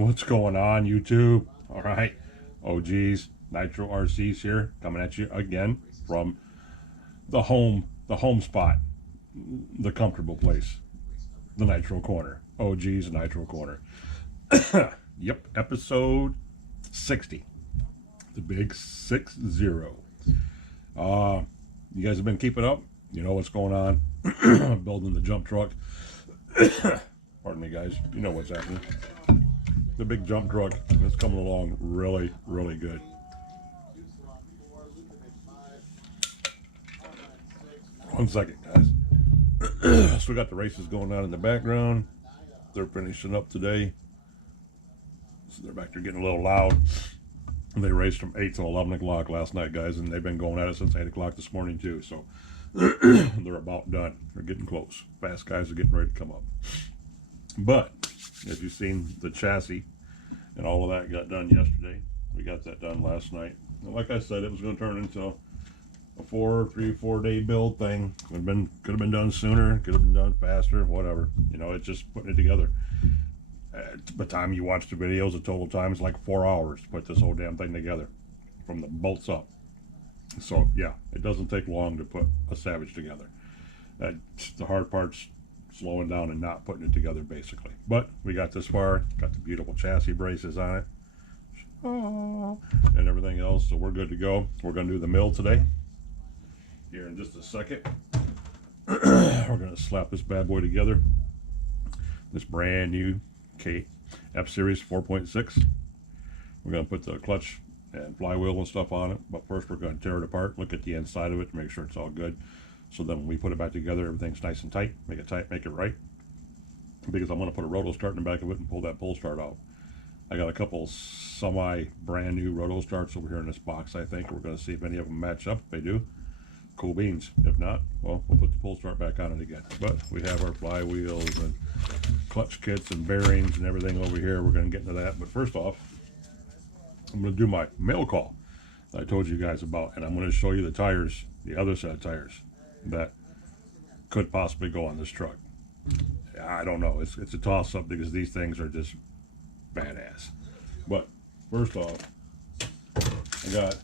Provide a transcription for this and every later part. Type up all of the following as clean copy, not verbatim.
What's going on, YouTube? All right, OGs, Nitro RCs here, coming at you again from the home spot, the comfortable place, the Nitro Corner. OGs Nitro Corner. Yep, episode 60, the big 6-0. You guys have been keeping up. You know what's going on. Building the jump truck. Pardon me, guys. You know what's happening. The big jump truck is coming along really, really good. One second, guys. So we got the races going on in the background. They're finishing up today. So they're back there getting a little loud. They raced from 8 till 11 o'clock last night, guys, and they've been going at it since 8 o'clock this morning, too. So they're about done. They're getting close. Fast guys are getting ready to come up. But, as you've seen, the chassis and all of that got done yesterday. We got that done last night. And like I said, it was going to turn into a 4 day build thing. Could have been done sooner. Could have been done faster. Whatever. You know, it's just putting it together. By the time you watch the videos, the total time is like 4 hours to put this whole damn thing together, from the bolts up. So yeah, it doesn't take long to put a Savage together. The hard part's slowing down and not putting it together, basically. But we got this far. Got the beautiful chassis braces on it, and everything else. So we're good to go. We're going to do the mill today. Here in just a second, we're going to slap this bad boy together. This brand new F-Series 4.6. We're going to put the clutch and flywheel and stuff on it, but first we're going to tear it apart, look at the inside of it to make sure it's all good, so then when we put it back together, everything's nice and tight, make it right, because I'm going to put a roto start in the back of it and pull that pull start out. I got a couple semi brand new roto starts over here in this box. I think we're going to see if any of them match up. If they do, cool beans. If not, well, we'll put the pull start back on it again. But we have our flywheels and clutch kits and bearings and everything over here. We're going to get into that. But first off, I'm going to do my mail call that I told you guys about, and I'm going to show you the tires, the other set of tires that could possibly go on this truck. I don't know. It's a toss-up because these things are just badass. But first off, I got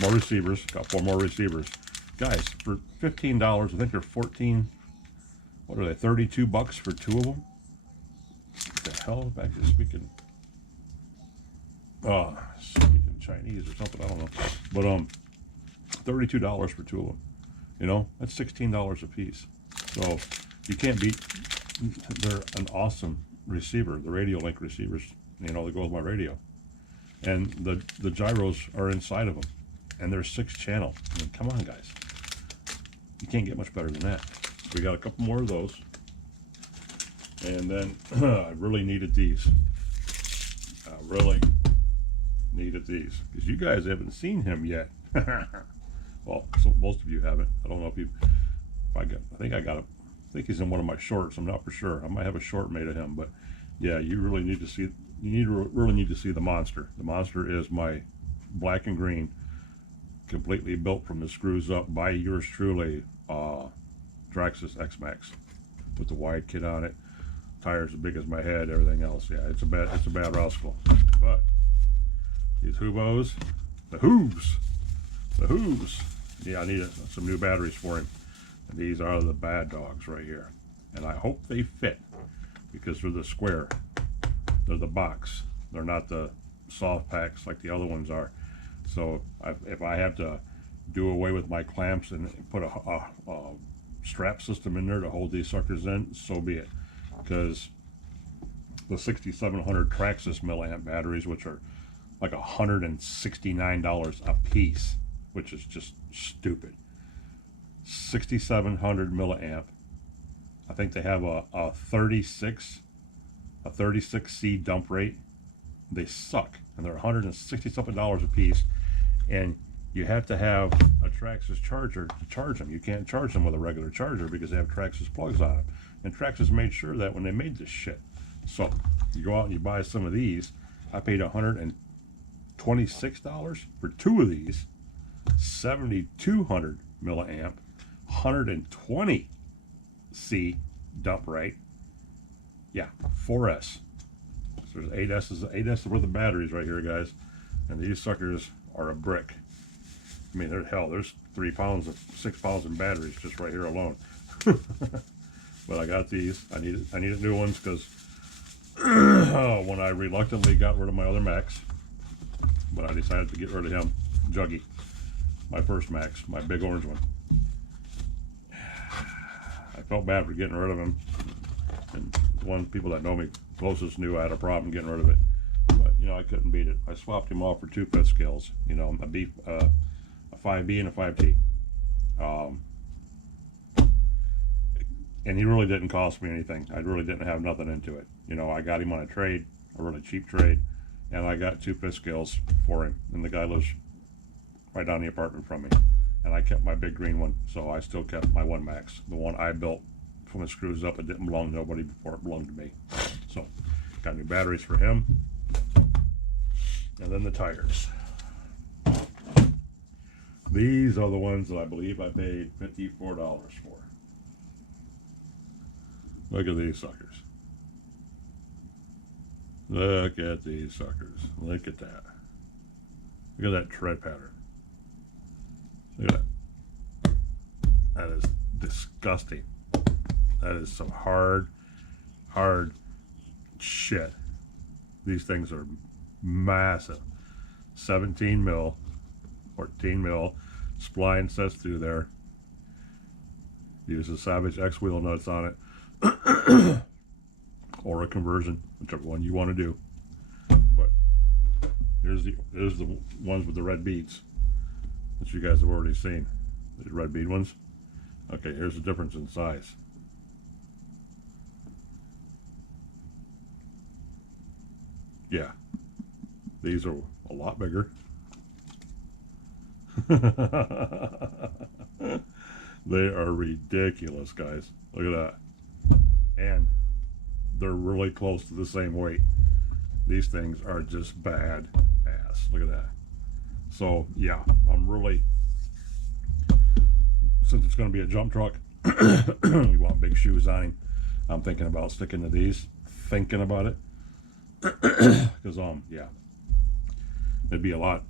more receivers. Got 4 more receivers, guys, for $15. I think they're 14. What are they? $32 for 2 of them. What the hell? Back to speaking Chinese or something. I don't know. But $32 for 2 of them. You know, that's $16 a piece. So you can't beat. They're an awesome receiver. The radio link receivers. You know, they go with my radio, and the gyros are inside of them. And they're 6-channel. I mean, come on, guys. You can't get much better than that. So we got a couple more of those. And then I really needed these. I really needed these, because you guys haven't seen him yet. Well, so most of you haven't. I don't know if I think he's in one of my shorts. I'm not for sure. I might have a short made of him, but yeah, you really need to see. Really need to see the monster. The monster is my black and green, completely built from the screws up by yours truly, Traxxas X-Max, with the wide kit on it, tires as big as my head, everything else. Yeah, it's a bad rascal. But these Hubos, the Hooves. Yeah, I need some new batteries for him. And these are the bad dogs right here, and I hope they fit, because they're the square. They're the box. They're not the soft packs like the other ones are. So if I have to do away with my clamps and put a strap system in there to hold these suckers in, so be it. Because the 6700 Traxxas milliamp batteries, which are like $169 a piece, which is just stupid. 6700 milliamp. I think they have a 36C dump rate. They suck, and they're $160 something a piece, and you have to have a Traxxas charger to charge them. You can't charge them with a regular charger because they have Traxxas plugs on them, and Traxxas made sure that when they made this shit. So you go out and you buy some of these. I paid $126 for 2 of these, 7200 milliamp, 120C dump rate. Yeah, 4S. There's 8S's, 8S's worth of batteries right here, guys. And these suckers are a brick. I mean, there's 3 pounds of 6 pounds in batteries just right here alone. But I got these. I needed new ones because when I reluctantly got rid of my other Max, but I decided to get rid of him, Juggy, my first Max, my big orange one. I felt bad for getting rid of him, and one people that know me closest knew I had a problem getting rid of it. But you know, I couldn't beat it. I swapped him off for 2 pit scales. You know, a 5B and a 5T. And he really didn't cost me anything. I really didn't have nothing into it. You know, I got him on a trade, a really cheap trade, and I got 2 pit scales for him. And the guy lives right down the apartment from me. And I kept my big green one, so I still kept my 1 Max. The one I built from the screws up, it didn't belong to nobody before it belonged to me. So, got new batteries for him. And then the tires. These are the ones that I believe I paid $54 for. Look at these suckers. Look at these suckers. Look at that. Look at that tread pattern. Look at that. That is disgusting. That is some hard shit. These things are massive. 17 mil, 14 mil. Spline sets through there. Uses Savage X wheel nuts on it. Or a conversion, whichever one you want to do. But here's the ones with the red beads that you guys have already seen. The red bead ones. Okay, here's the difference in size. Yeah, these are a lot bigger. They are ridiculous, guys. Look at that. And they're really close to the same weight. These things are just bad ass. Look at that. So yeah, I'm really, since it's going to be a jump truck, we want big shoes on him. I'm thinking about sticking to these. Thinking about it, because yeah, it'd be a lot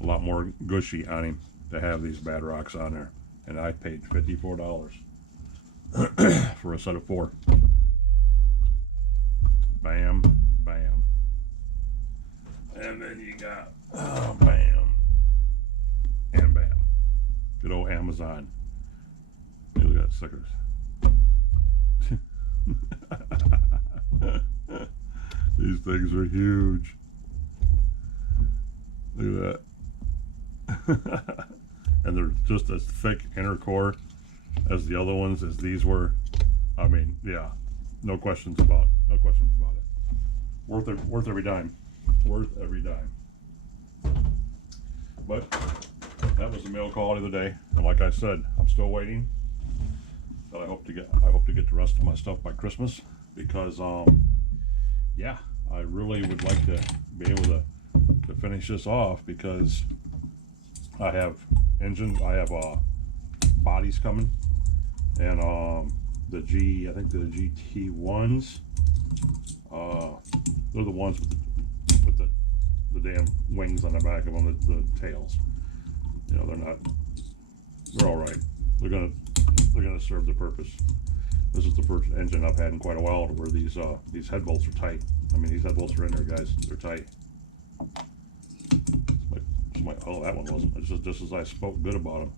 more gushy on him to have these bad rocks on there. And I paid $54 for a set of 4. Bam, bam. And then you got bam and bam. Good old Amazon. Look at that suckers. These things are huge. Look at that. And they're just as thick inner core as the other ones, as these were. I mean, yeah, no questions about it. Worth every dime. Worth every dime. But that was the mail quality of the day. And like I said, I'm still waiting. But I hope to get the rest of my stuff by Christmas, because yeah, I really would like to be able to finish this off, because I have engines, I have bodies coming, and I think the GT1s, they're the ones with the damn wings on the back of them, the tails. You know, they're all right. They're gonna serve the purpose. This is the first engine I've had in quite a while where these head bolts are tight. I mean, these head bolts are in there, guys. They're tight. Oh, that one wasn't. It's just as I spoke good about them.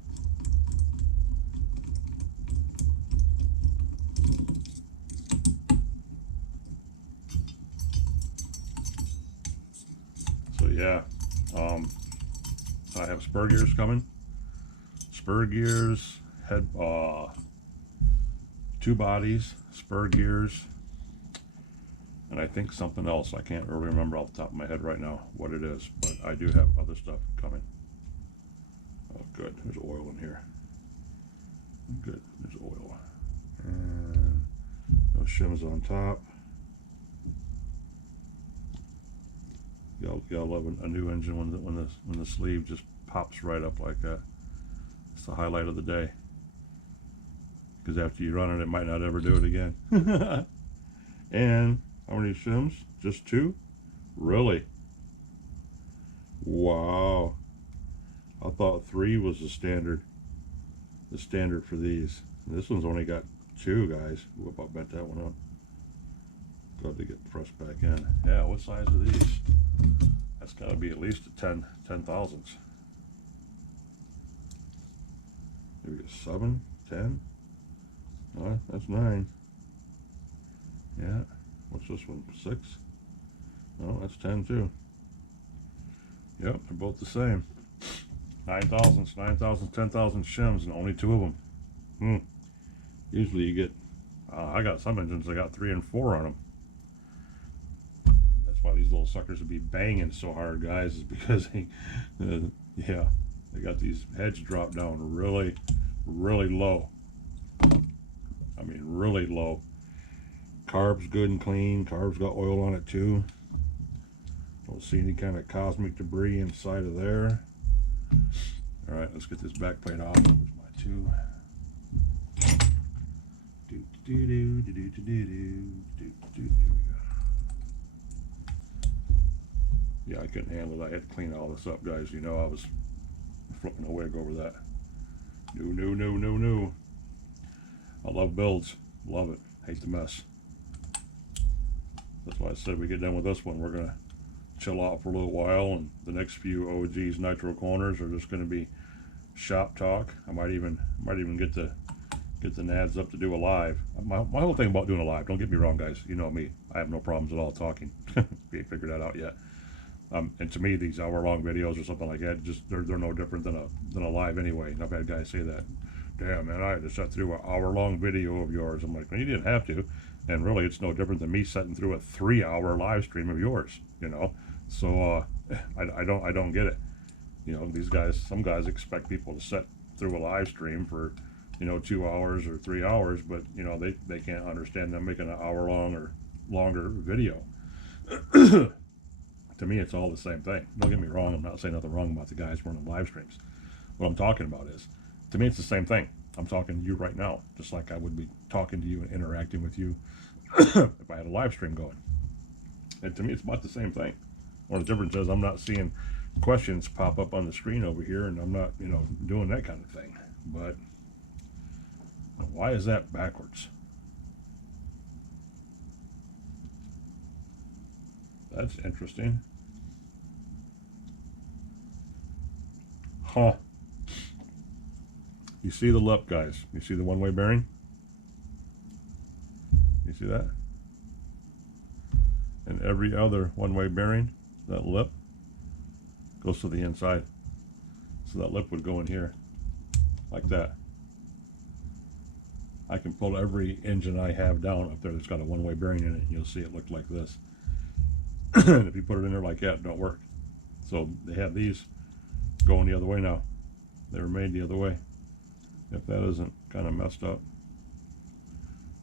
So yeah, I have spur gears coming. Spur gears, head, 2 bodies, spur gears, and I think something else. I can't really remember off the top of my head right now what it is, but I do have other stuff coming. Oh, good. There's oil in here. Good. There's oil. And no shims on top. Y'all love a new engine when the sleeve just pops right up like that. It's the highlight of the day. Because after you run it, it might not ever do it again. And How many shims? Just 2? Really? Wow. I thought 3 was the standard. The standard for these. This one's only got 2, guys. Whoop, I bent that one up. Glad to get pressed back in. Yeah, what size are these? That's got to be at least a 10 thousandths. Maybe a 7, 10. That's 9. Yeah. What's this one? 6? No, that's 10 too. Yep, they're both the same. 9 thousandths, 10 thousand shims, and only 2 of them. Usually you get, I got some engines that got 3 and 4 on them. That's why these little suckers would be banging so hard, guys, is because they, yeah, they got these heads dropped down really, really low. I mean, really low. Carb's good and clean. Carb's got oil on it too. Don't see any kind of cosmic debris inside of there. All right, let's get this back plate off. There's my 2. Here we go. Yeah, I couldn't handle it. I had to clean all this up, guys. You know, I was flipping a wig over that. No. I love builds. Love it. Hate the mess. That's why I said we get done with this one, we're gonna chill out for a little while, and the next few OG's Nitro corners are just gonna be shop talk. I might even get the nads up to do a live. My whole thing about doing a live, don't get me wrong, guys, you know me, I have no problems at all talking. We ain't figured that out yet. And to me, these hour-long videos or something like that, just they're no different than a live anyway. And I've had guys say that, damn man, I had to sit through an hour-long video of yours. I'm like, well, you didn't have to. And really, it's no different than me sitting through a 3-hour live stream of yours, you know. So I don't get it. You know, these guys, some guys expect people to sit through a live stream for, you know, 2 hours or 3 hours, but you know they can't understand them making an hour-long or longer video. To me, it's all the same thing. Don't get me wrong. I'm not saying nothing wrong about the guys running live streams. What I'm talking about is, to me, it's the same thing. I'm talking to you right now, just like I would be talking to you and interacting with you if I had a live stream going. And to me, it's about the same thing. Well, the difference is I'm not seeing questions pop up on the screen over here, and I'm not, you know, doing that kind of thing. But why is that backwards? That's interesting. Huh. You see the lip, guys. You see the one-way bearing? You see that? And every other one-way bearing, that lip goes to the inside. So that lip would go in here, like that. I can pull every engine I have down up there that's got a one-way bearing in it, and you'll see it look like this. And if you put it in there like that, it don't work. So they have these going the other way now. They were made the other way. If that isn't kind of messed up.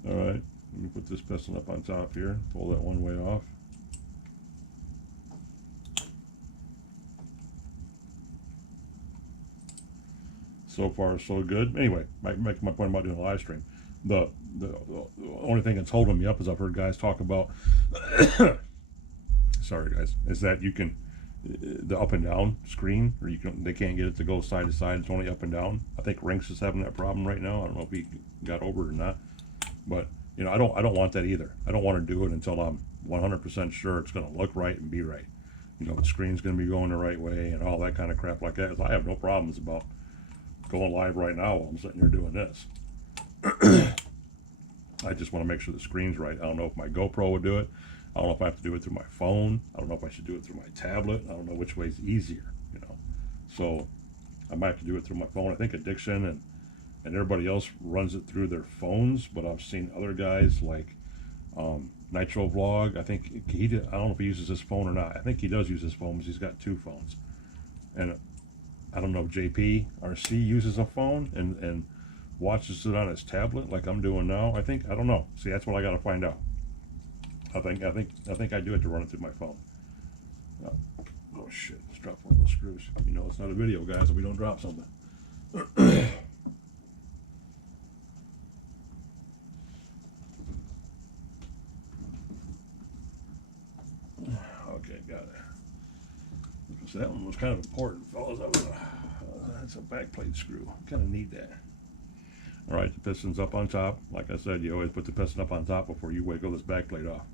All right, let me put this piston up on top here. Pull that one way off. So far, so good. Anyway, make my point about doing a live stream. The only thing that's holding me up is I've heard guys talk about. Sorry, guys, is that you can the up and down screen, or they can't get it to go side to side. It's only up and down. I think Rinks is having that problem right now. I don't know if he got over it or not, but you know, I don't want that either. I don't want to do it until I'm 100% sure it's going to look right and be right. You know, the screen's going to be going the right way and all that kind of crap like that. I have no problems about going live right now while I'm sitting here doing this. I just want to make sure the screen's right. I don't know if my GoPro would do it. I don't know if I have to do it through my phone. I don't know if I should do it through my tablet. I don't know which way is easier, you know. So I might have to do it through my phone. I think Addiction and everybody else runs it through their phones, but I've seen other guys like Nitro Vlog. I think he did. I don't know if he uses his phone or not. I think he does use his phone because he's got 2 phones. And I don't know if JP RC uses a phone and watches it on his tablet like I'm doing now. I don't know. See, that's what I got to find out. I think I do it to run it through my phone. Oh shit! Let's drop one of those screws. You know, it's not a video, guys, if we don't drop something. got it. So that one was kind of important, fellas. That's a back plate screw. Kind of need that. All right, the piston's up on top. Like I said, you always put the piston up on top before you wiggle this back plate off.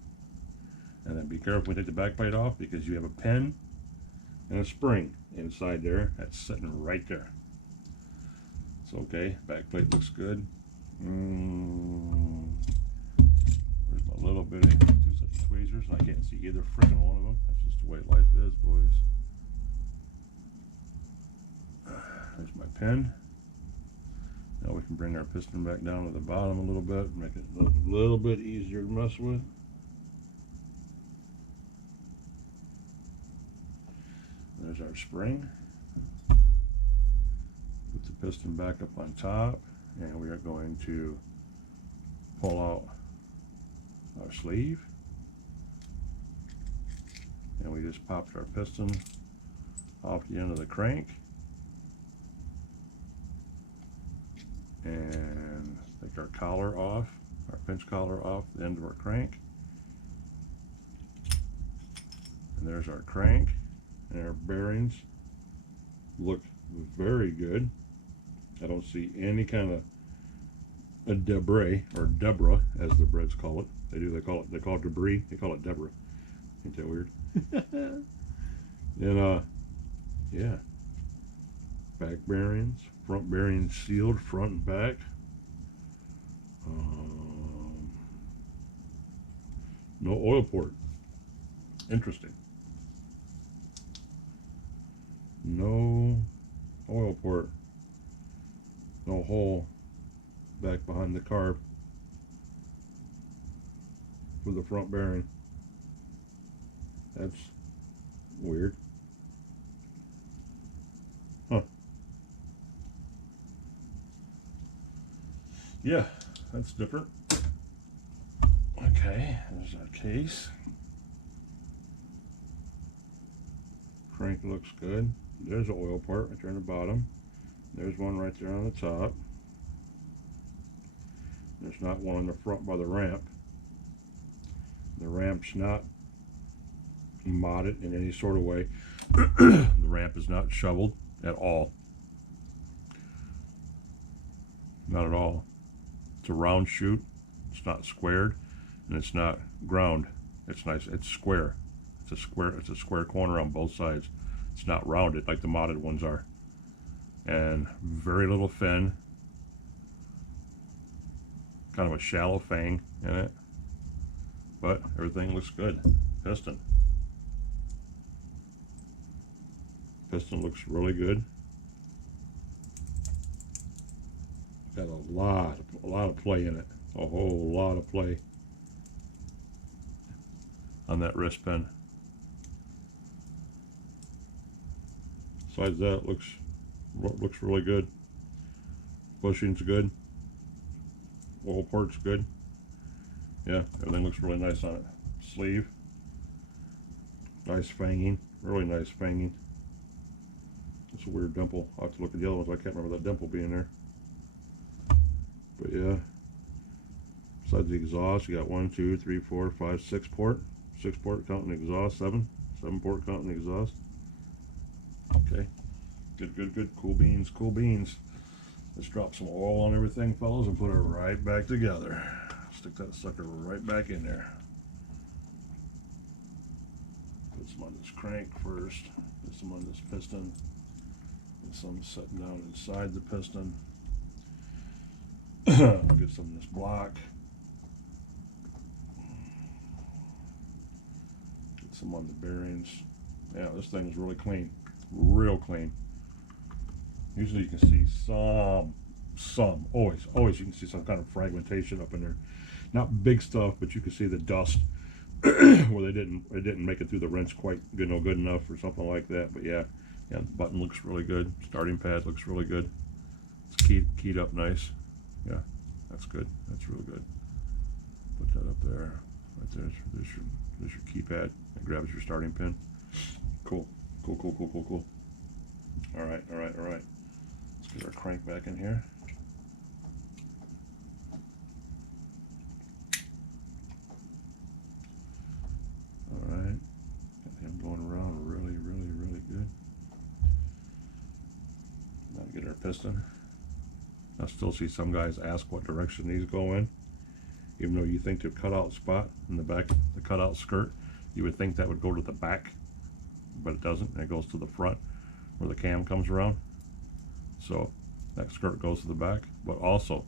And then be careful when you take the back plate off, because you have a pin and a spring inside there that's sitting right there. It's okay. Back plate looks good. There's my little bitty two sets of tweezers. I can't see either freaking one of them. That's just the way life is, boys. There's my pin. Now we can bring our piston back down to the bottom a little bit, make it a little bit easier to mess with. There's our spring. Put the piston back up on top, and we are going to pull out our sleeve. And we just popped our piston off the end of the crank. And take our collar off, our pinch collar off the end of our crank. And there's our crank. And our bearings look very good. I don't see any kind of a debris, or Deborah as the Brits call it. They call it debris. They call it Deborah. Ain't that weird? And yeah. Back bearings, front bearings sealed, front and back. No oil port. Interesting. No oil port. No hole back behind the carb for the front bearing. That's weird. Huh. Yeah, that's different. Okay, there's our case. Crank looks good. There's an oil part right there on the bottom. There's one right there on the top. There's not one on the front by the ramp. The ramp's not modded in any sort of way. The ramp is not shoveled at all. Not at all. It's a round chute. It's not squared, and it's not ground. It's nice. It's square. It's a square. It's a square corner on both sides. It's not rounded like the modded ones are. And very little fin. Kind of a shallow fang in it. But everything looks good. Piston. Piston looks really good. Got a lot of play in it. A whole lot of play on that wrist pin. Besides that, it looks really good. Bushing's good. Oil port's good. Yeah, everything looks really nice on it. Sleeve. Nice fanging. Really nice fanging. It's a weird dimple. I'll have to look at the other ones. I can't remember that dimple being there. But yeah. Besides the exhaust, you got 1, 2, 3, 4, 5, 6 port. 6 port counting the exhaust. 7 port counting the exhaust. Okay. Good. Cool beans. Let's drop some oil on everything, fellas, and put it right back together. Stick that sucker right back in there. Put some on this crank first. Put some on this piston. And some sitting down inside the piston. Get some of this block. Get some on the bearings. Yeah, this thing is really clean. Real clean. Usually you can see always you can see some kind of fragmentation up in there. Not big stuff, but you can see the dust where they didn't make it through the wrench quite good enough or something like that. But yeah, the button looks really good. Starting pad looks really good. It's keyed up nice. Yeah, that's good. That's real good. Put that up there. Right there. There's your keypad. That grabs your starting pin. Cool. All right. Let's get our crank back in here. All right. Got him going piston. I still see some guys ask what direction these go in, even though you think the cutout spot in the back, the cutout skirt, you would think that would go to the back, but it doesn't. It goes to the front where the cam comes around. So that skirt goes to the back, but also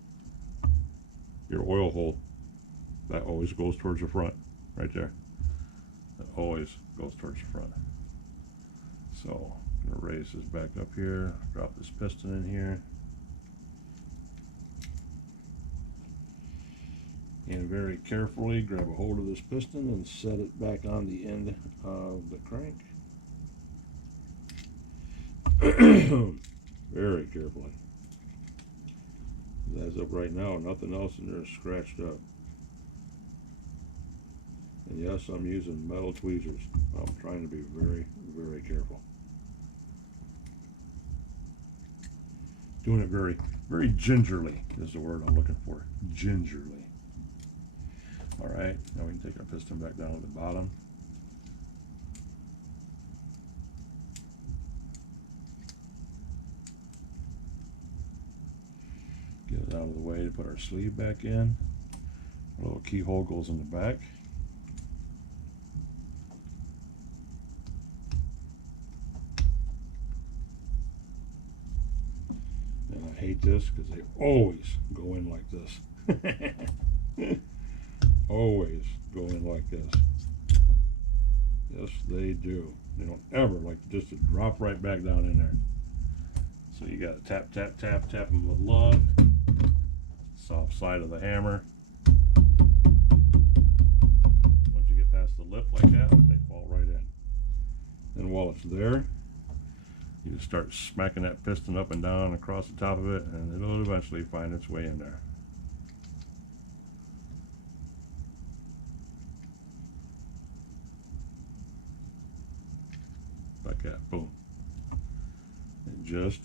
your oil hole, that always goes towards the front, right there. That always goes towards the front. So I'm gonna raise this back up here, drop this piston in here, and very carefully grab a hold of this piston and set it back on the end of the crank. Very carefully. As of right now, nothing else in there is scratched up. And yes, I'm using metal tweezers. I'm trying to be very, very careful. Doing it very, very gingerly is the word I'm looking for. Gingerly. All right, now we can take our piston back down to the bottom. Get it out of the way to put our sleeve back in. A little keyhole goes in the back. And I hate this because they always go in like this. Always go in like this. Yes, they do. They don't ever like just to drop right back down in there. So you got to tap, tap, tap, tap them with love. Soft side of the hammer. Once you get past the lip like that, they fall right in. And while it's there, you just start smacking that piston up and down across the top of it, and it'll eventually find its way in there. Like that, boom. And just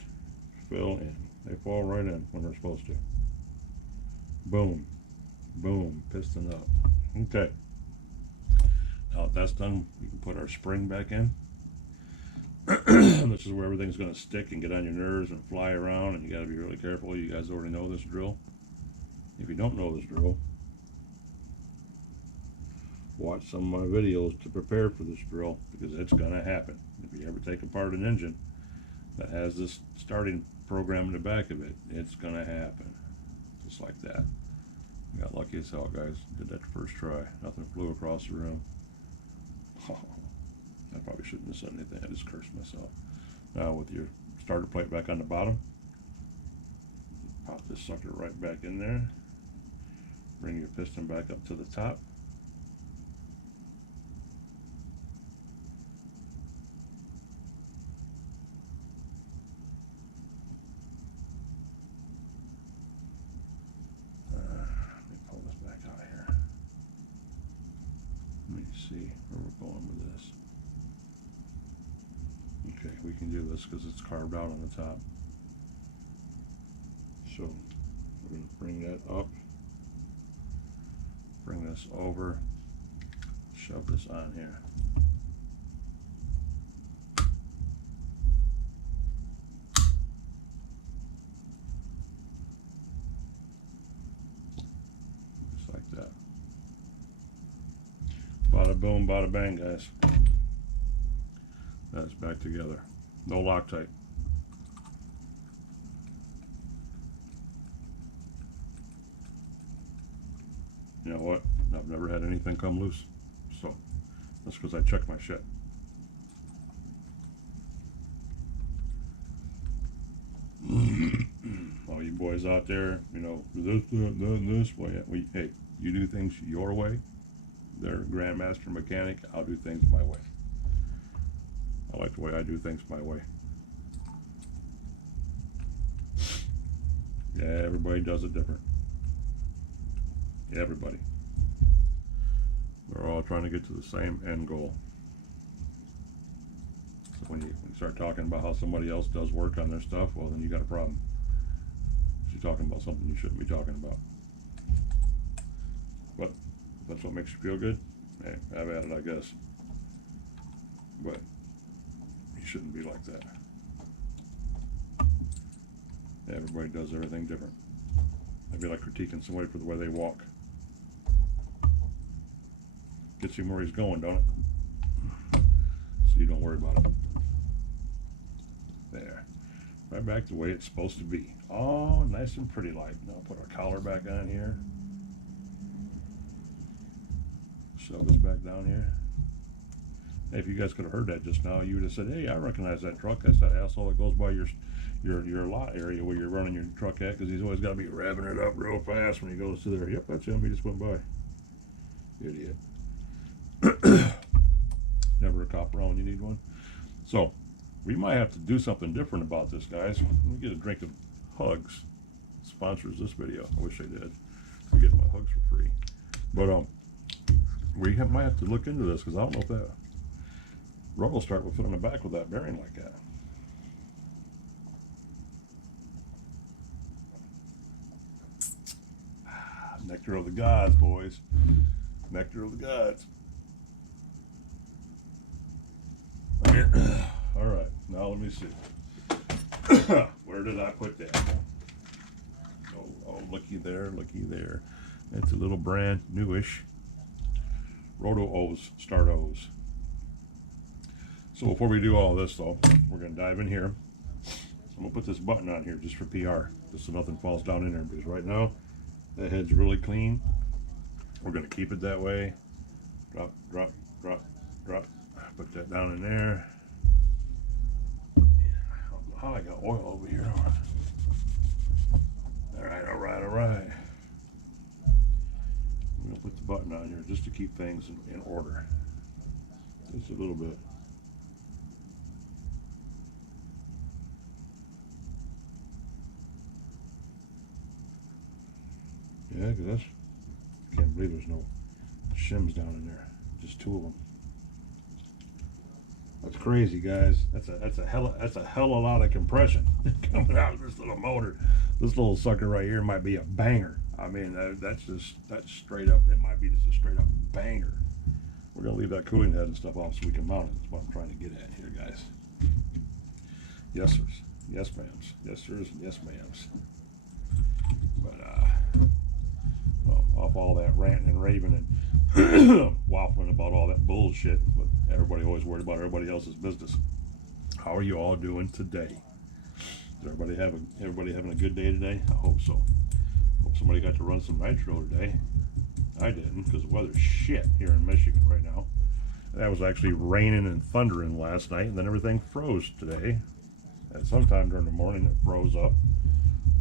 fill in. They fall right in when they're supposed to. Boom, boom, piston up. Okay. Now if that's done, we can put our spring back in. This is where everything's going to stick and get on your nerves and fly around, and you got to be really careful. You guys already know this drill. If you don't know this drill, watch some of my videos to prepare for this drill, because it's going to happen. If you ever take apart an engine that has this starting program in the back of it, it's going to happen. Just like that. I got lucky as hell, guys. Did that the first try. Nothing flew across the room. Oh, I probably shouldn't have said anything. I just cursed myself. Now with your starter plate back on the bottom, pop this sucker right back in there. Bring your piston back up to the top. See where we're going with this. Okay, we can do this because it's carved out on the top. So we're going to bring that up, bring this over, shove this on here. Just like that. Bada boom, bada bang, guys. That's back together. No Loctite. You know what? I've never had anything come loose. So that's because I check my shit. All you boys out there, you know, this way. Hey, you do things your way. They're a grandmaster mechanic. I'll do things my way. I like the way I do things my way. Yeah, everybody does it different. Everybody. We're all trying to get to the same end goal. So when you start talking about how somebody else does work on their stuff, well, then you got a problem. You're talking about something you shouldn't be talking about. But if that's what makes you feel good, hey, have at it, I guess. But you shouldn't be like that. Everybody does everything different. I'd be like critiquing somebody for the way they walk. Gets him where he's going, don't it? So you don't worry about it. There. Right back the way it's supposed to be. Oh, nice and pretty like. Now put our collar back on here. Shove this back down here. Hey, if you guys could have heard that just now, you would have said, hey, I recognize that truck. That's that asshole that goes by your lot area where you're running your truck at, because he's always got to be revving it up real fast when he goes to there. Yep, that's him. He just went by. Idiot. Never a cop around when you need one. So, we might have to do something different about this, guys. Let me get a drink of HUGS. Sponsors this video. I wish they did. I get my HUGS for free. But might have to look into this, because I don't know if that rug will start with foot on the back with that bearing like that. Nectar of the gods, boys. Nectar of the gods. All right, now let me see. Where did I put that? Oh, looky there, looky there. It's a little brand newish. Roto O's, Start O's. So before we do all this, though, we're going to dive in here. I'm going to put this button on here just for PR, just so nothing falls down in there, because right now, that head's really clean. We're going to keep it that way. Drop, drop, drop, drop. Put that down in there. I don't know how I got oil over here. All right, all right, all right. I'm going to put the button on here just to keep things in order. Just a little bit. Yeah, because that's, I can't believe there's no shims down in there. Just two of them. That's crazy, guys. That's a hell of a lot of compression coming out of this little motor. This little sucker right here might be a banger. I mean, that's straight up. It might be just a straight up banger. We're gonna leave that cooling head and stuff off so we can mount it. That's what I'm trying to get at here, guys. Yes, sirs. Yes, ma'ams. Yes, sirs, and yes, ma'ams. But well, off all that ranting and raving and waffling about all that bullshit, but everybody always worried about everybody else's business. How are you all doing today? Is everybody having a good day today? I hope so. Hope somebody got to run some nitro today. I didn't, because the weather's shit here in Michigan right now. That was actually raining and thundering last night, and then everything froze today. And sometime during the morning it froze up.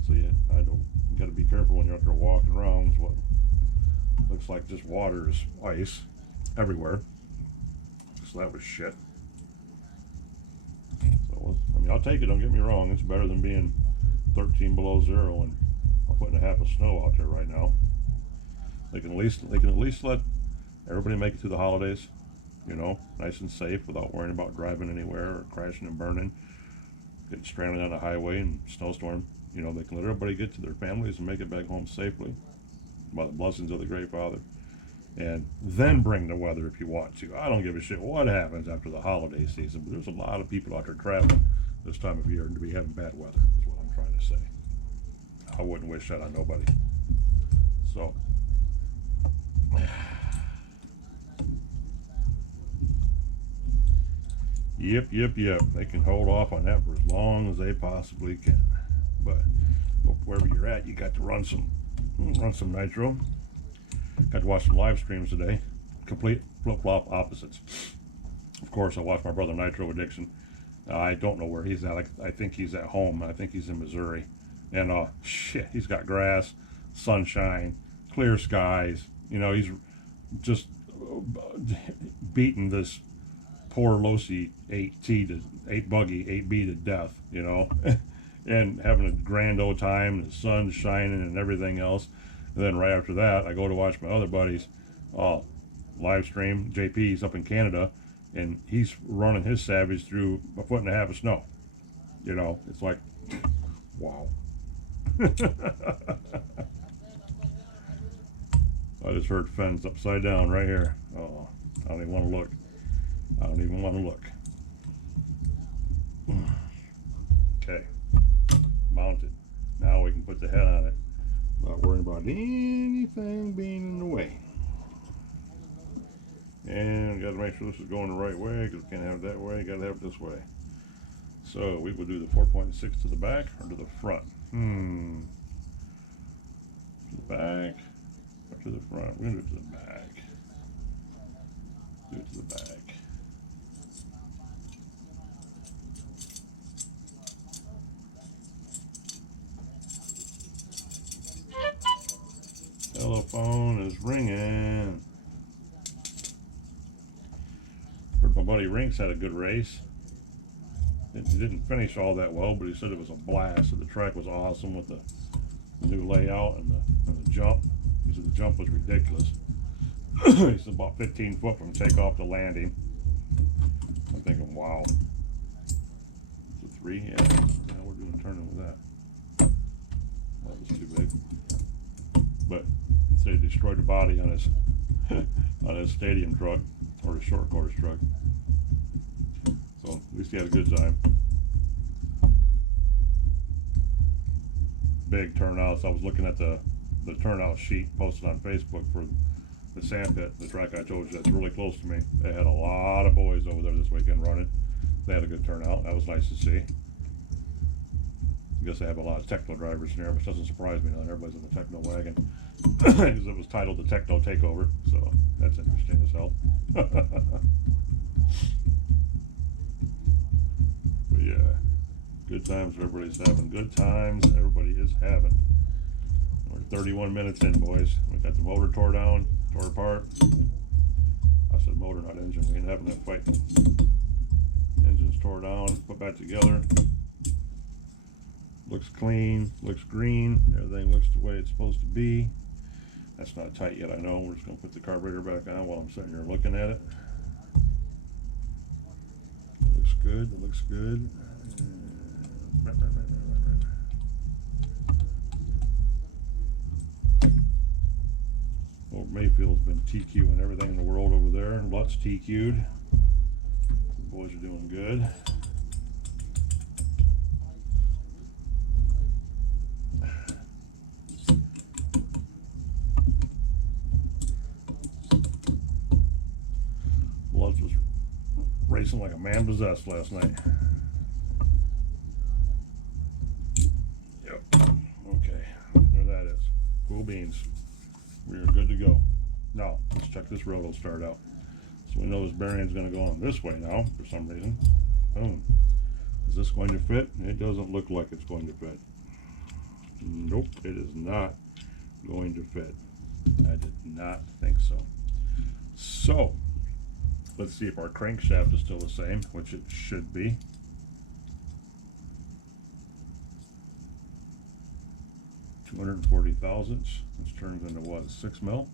So yeah, you got to be careful when you're out there walking around. It's what looks like just water is ice everywhere. So that was shit. So I mean, I'll take it. Don't get me wrong. It's better than being 13 below zero and I'm putting a half of snow out there right now. They can at least let everybody make it through the holidays, you know, nice and safe without worrying about driving anywhere or crashing and burning, getting stranded on a highway in a snowstorm. You know, they can let everybody get to their families and make it back home safely by the blessings of the Great Father. And then bring the weather if you want to. I don't give a shit what happens after the holiday season, but there's a lot of people out there traveling this time of year and to be having bad weather is what I'm trying to say. I wouldn't wish that on nobody. So Yep. They can hold off on that for as long as they possibly can. But wherever you're at, you got to run some nitro. Got to watch some live streams today. Complete flip-flop opposites. Of course, I watched my brother Nitro Addiction. I don't know where he's at. I think he's at home. I think he's in Missouri. And shit, he's got grass, sunshine, clear skies. You know, he's just beating this poor Losi 8 buggy 8B to death, you know, and having a grand old time, and the sun's shining and everything else. And then right after that, I go to watch my other buddies live stream. JP's up in Canada, and he's running his Savage through 1.5 feet of snow. You know, it's like, wow. I just heard fens upside down right here. Oh, I don't even want to look. I don't even want to look. Okay, mounted. Now we can put the head on it. Not worrying about anything being in the way. And we got to make sure this is going the right way, because we can't have it that way. Got to have it this way. So we will do the 4.6 to the back or to the front. To the back or to the front? We're going to do it to the back. Do it to the back. Telephone is ringing. Heard my buddy Rinks had a good race. He didn't finish all that well, but he said it was a blast. So the track was awesome with the new layout and the jump. He said the jump was ridiculous. He said about 15 foot from takeoff to landing. I'm thinking, wow. It's a 3? Yeah, we're doing turning with that. That was too big. But instead he destroyed the body on his on his stadium truck or his short course truck. So at least he had a good time. Big turnouts. I was looking at the turnout sheet posted on Facebook for the sandpit, the track I told you that's really close to me. They had a lot of boys over there this weekend running. They had a good turnout. That was nice to see. I guess they have a lot of techno drivers in there, which doesn't surprise me. Not everybody's in the techno wagon, because it was titled the Techno Takeover. So that's interesting as hell. But yeah, good times everybody's having. Good times everybody is having. We're 31 minutes in, boys. We got the motor tore down, tore apart. I said motor, not engine. We ain't having that fight. Engine's tore down, put back together. Looks clean, looks green. Everything looks the way it's supposed to be. That's not tight yet, I know. We're just going to put the carburetor back on while I'm sitting here looking at it. Looks good, it looks good. Old Mayfield's been TQing everything in the world over there. Lutz TQ'd. The boys are doing good. Lutz was racing like a man possessed last night. Yep. Okay. There that is. Cool beans. We are good to go. Now, let's check this roto start out. So we know this bearing's going to go on this way now for some reason. Boom. Is this going to fit? It doesn't look like it's going to fit. Nope, it is not going to fit. I did not think so. So, let's see if our crankshaft is still the same, which it should be. $240 thousandths, which turns into what, 6 mil?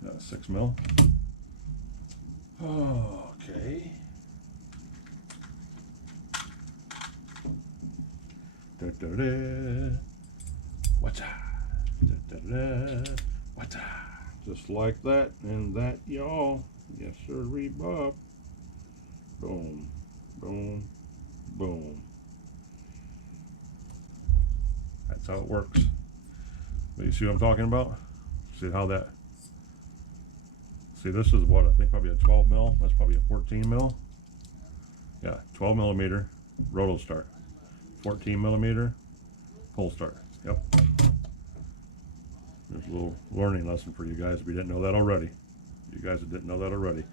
Yeah, 6 mil. Okay. Da da da. Whatcha? Da da da. Whatcha? Just like that, and that, y'all. Yes, sir, Bob. Boom, boom, boom. That's how it works. But you see what I'm talking about? See how that, see this is what, I think probably a 12 mil. That's probably a 14 mil. Yeah, 12 millimeter roto start. 14 millimeter pull start. Yep. There's a little learning lesson for you guys if you didn't know that already. You guys that didn't know that already.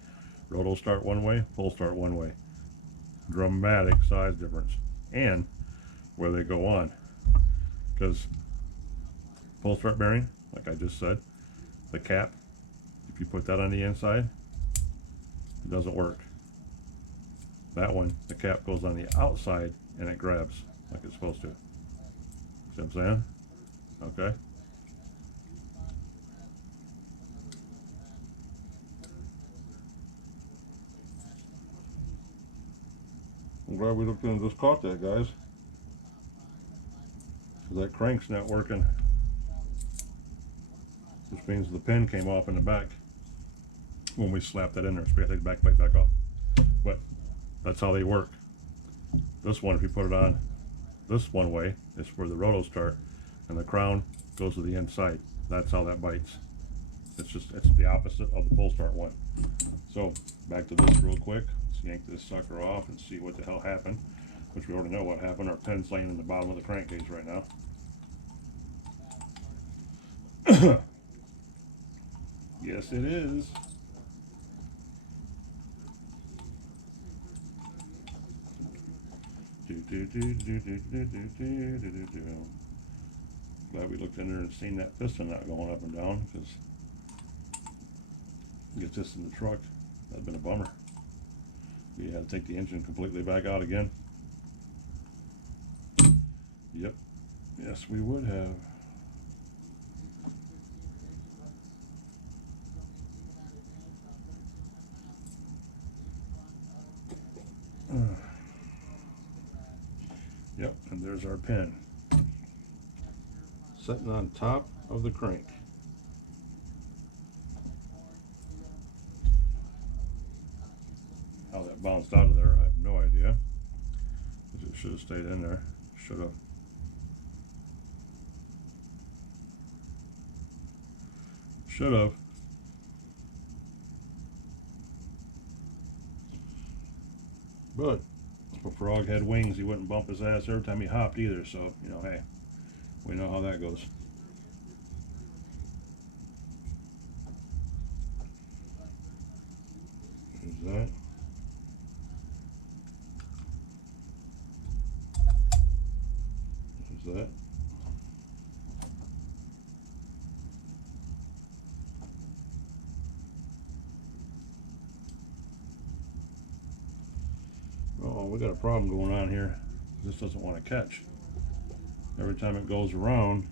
Roto start one way, pull start one way. Dramatic size difference. And where they go on. Because pull start bearing, like I just said, the cap, if you put that on the inside, it doesn't work. That one, the cap goes on the outside and it grabs like it's supposed to. See what I'm saying? Okay. I'm glad we looked in and just caught that, guys. That crank's not working. Which means the pin came off in the back when we slapped that in there. So we got to take the back plate back off. But that's how they work. This one, if you put it on, this one way is where the rotos start, and the crown goes to the inside. That's how that bites. It's the opposite of the pull start one. So back to this real quick. Let's yank this sucker off and see what the hell happened, which we already know what happened. Our pin's laying in the bottom of the crankcase right now. Yes, it is. Glad we looked in there and seen that piston not going up and down, because get this in the truck, that'd been a bummer. We had to take the engine completely back out again. Yep. Yes, we would have. Yep, and there's our pin sitting on top of the crank. How that bounced out of there, I have no idea. It should have stayed in there. Should have. Should have. But if a frog had wings, he wouldn't bump his ass every time he hopped either. So, you know, hey, we know how that goes. Is that? Is that? Oh, we got a problem going on here. This doesn't want to catch. Every time it goes around,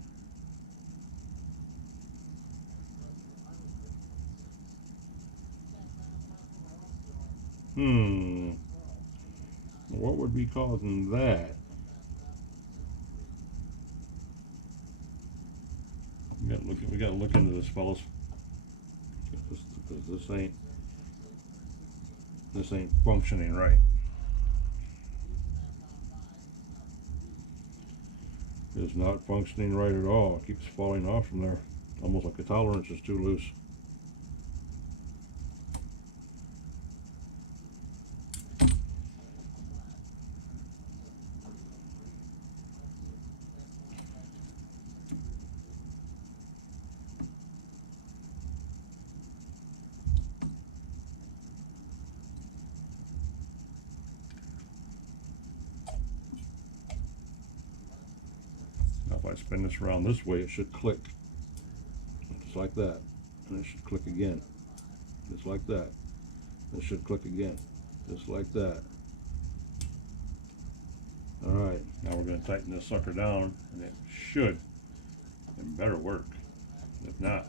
what would be causing that? We gotta look into this, fellas, because this ain't functioning right. It's not functioning right at all. It keeps falling off from there, almost like the tolerance is too loose. If I spin this around this way, it should click, just like that, and it should click again, just like that. It should click again, just like that. All right, now we're going to tighten this sucker down, and it should and better work. If not,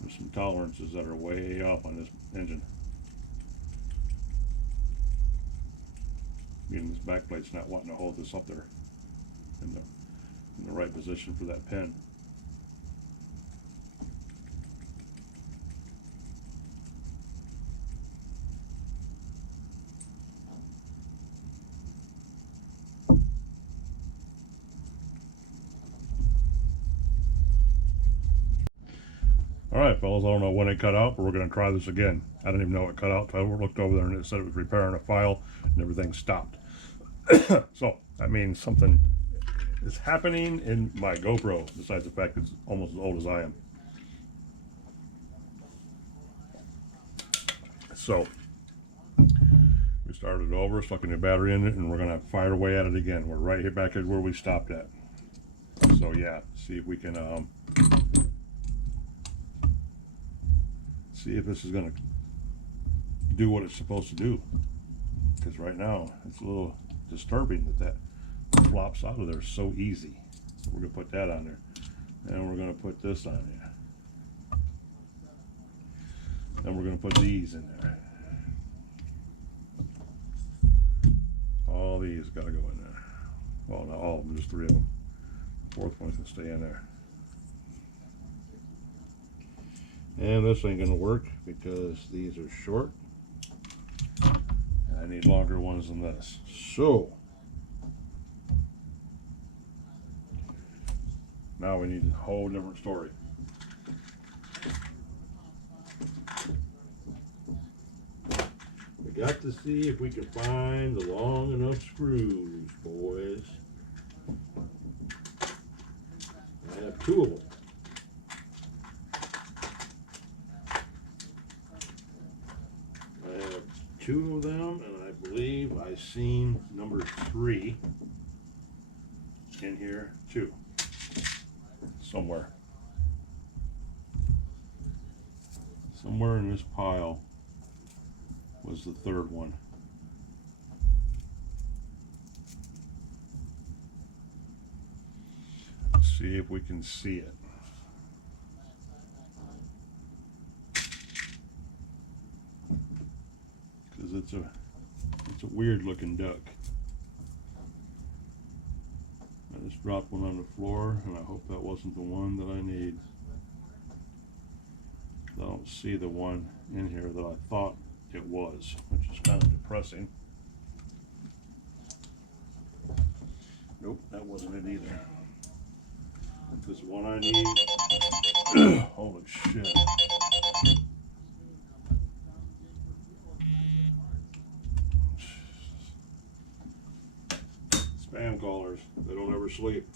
there's some tolerances that are way off on this engine. Meaning this back plate's not wanting to hold this up there in the right position for that pin. All right, fellas, I don't know when it cut out, but we're going to try this again. I didn't even know it cut out. I looked over there and it said it was repairing a file and everything stopped. So that means something is happening in my GoPro, besides the fact it's almost as old as I am. So we started it over, stuck a new battery in it, and we're going to fire away at it again. We're right here back at where we stopped at. So yeah, see if we can see if this is going to do what it's supposed to do, because right now it's a little disturbing that flops out of there so easy. So we're going to put that on there, and we're going to put this on there, and we're going to put these in there. All these got to go in there. Well, not all of them, just 3 of them. The 4th one can stay in there. And this ain't going to work because these are short. And I need longer ones than this. So now we need a whole different story. We got to see if we can find the long enough screws, boys. I have two of them. I have two of them, and I believe I seen number 3 in here too, somewhere. Somewhere in this pile was the 3rd one. Let's see if we can see it. Because it's a weird looking duck. I just dropped one on the floor, and I hope that wasn't the one that I need. I don't see the one in here that I thought it was, which is kind of depressing. Nope, that wasn't it either. This one I need. Holy shit. Spam callers, they don't ever sleep.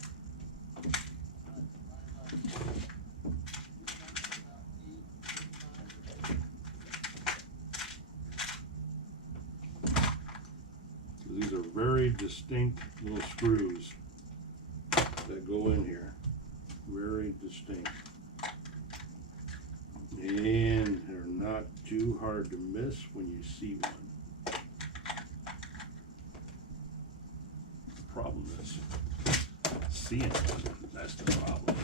These are very distinct little screws that go in here. Very distinct. And they're not too hard to miss when you see one. The problem is seeing it. That's the problem.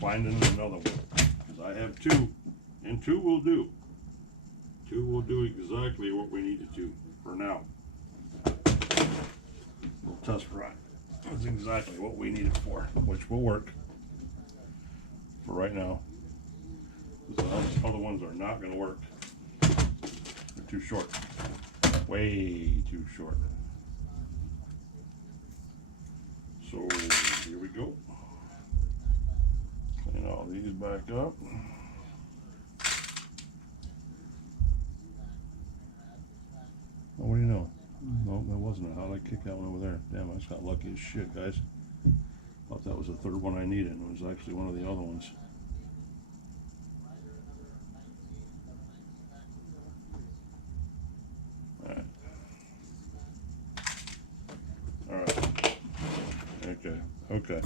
Finding another one. Because I have 2, and 2 will do. 2 will do exactly what we need it to for now. Little test run. That's exactly what we need it for, which will work for right now. The other ones are not going to work. They're too short. Way too short. So here we go. Clean all these back up. Oh, what do you know? No, that wasn't it. How did I kick that one over there? Damn, I just got lucky as shit, guys. Thought that was the 3rd one I needed, and it was actually one of the other ones. Alright. Alright. Okay. Okay.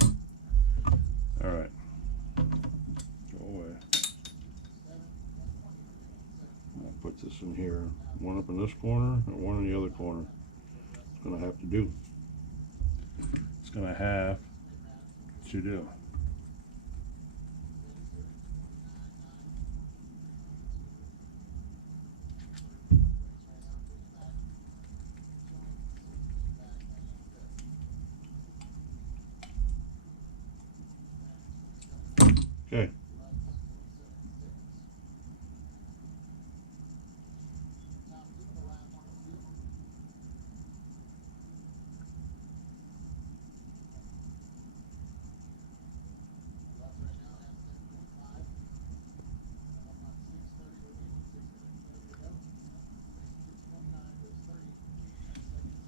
Alright. Go away. I'll put this in here. One up in this corner and one in the other corner. It's going to have to do. It's going to have to do. Okay.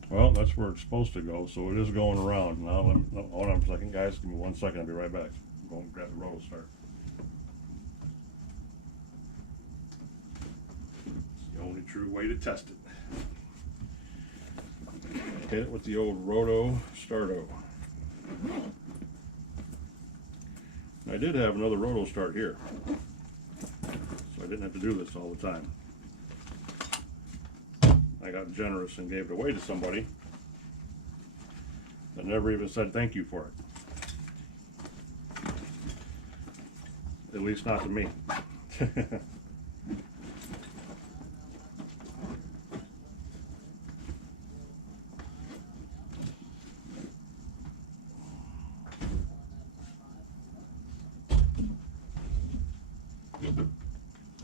Well, that's where it's supposed to go, so it is going around. Now, hold on a second, guys. Give me 1 second. I'll be right back. Go and grab the roto start. It's the only true way to test it. Hit it with the old roto starto. I did have another roto start here, so I didn't have to do this all the time. I got generous and gave it away to somebody that never even said thank you for it. At least not to me.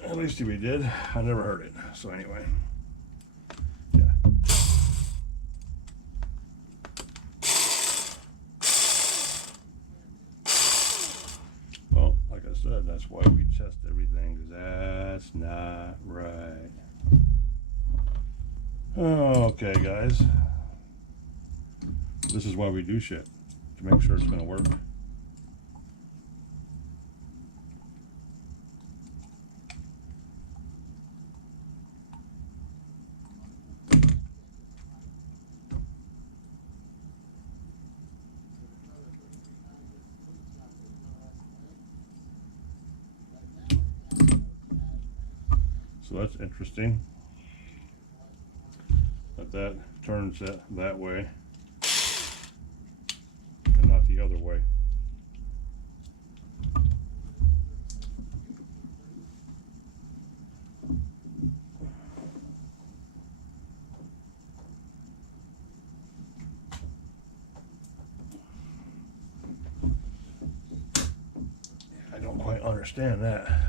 At least if he did, I never heard it. So anyway, yeah. That's why we test everything, 'cause that's not right. Okay, guys. This is why we do shit, to make sure it's going to work. So that's interesting. But that turns it that way and not the other way. I don't quite understand that.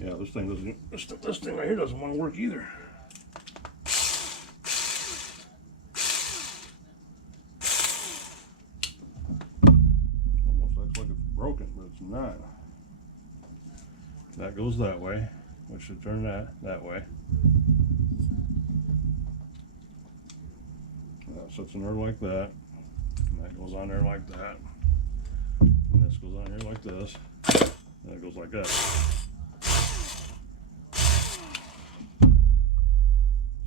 Yeah, this thing doesn't. This thing right here doesn't want to work either. Almost looks like it's broken, but it's not. That goes that way. We should turn that way. That sits in there like that. And that goes on there like that. And this goes on here like this. And it goes like that.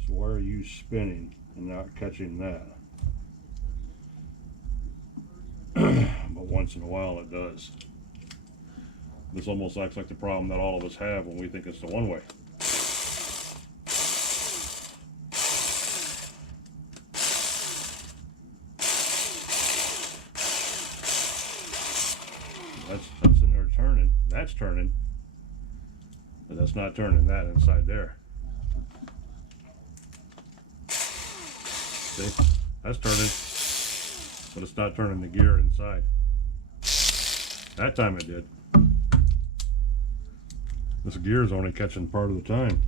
So why are you spinning and not catching that? But once in a while it does. This almost acts like the problem that all of us have when we think it's the one way. That's in there turning. That's turning. But that's not turning that inside there. See? That's turning. But it's not turning the gear inside. That time it did. This gear is only catching part of the time.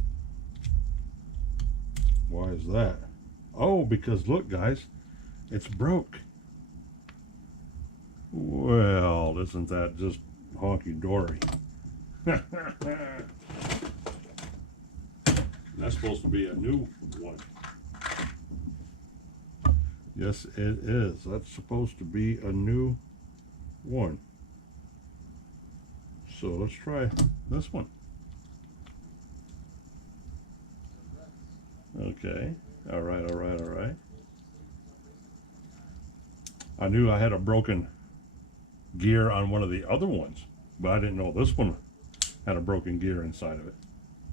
Why is that? Oh, because look, guys, it's broke. Well, isn't that just honky-dory? That's supposed to be a new one. Yes, it is. That's supposed to be a new one. So let's try this one. Okay. All right, all right, all right. I knew I had a broken gear on one of the other ones, but I didn't know this one had a broken gear inside of it.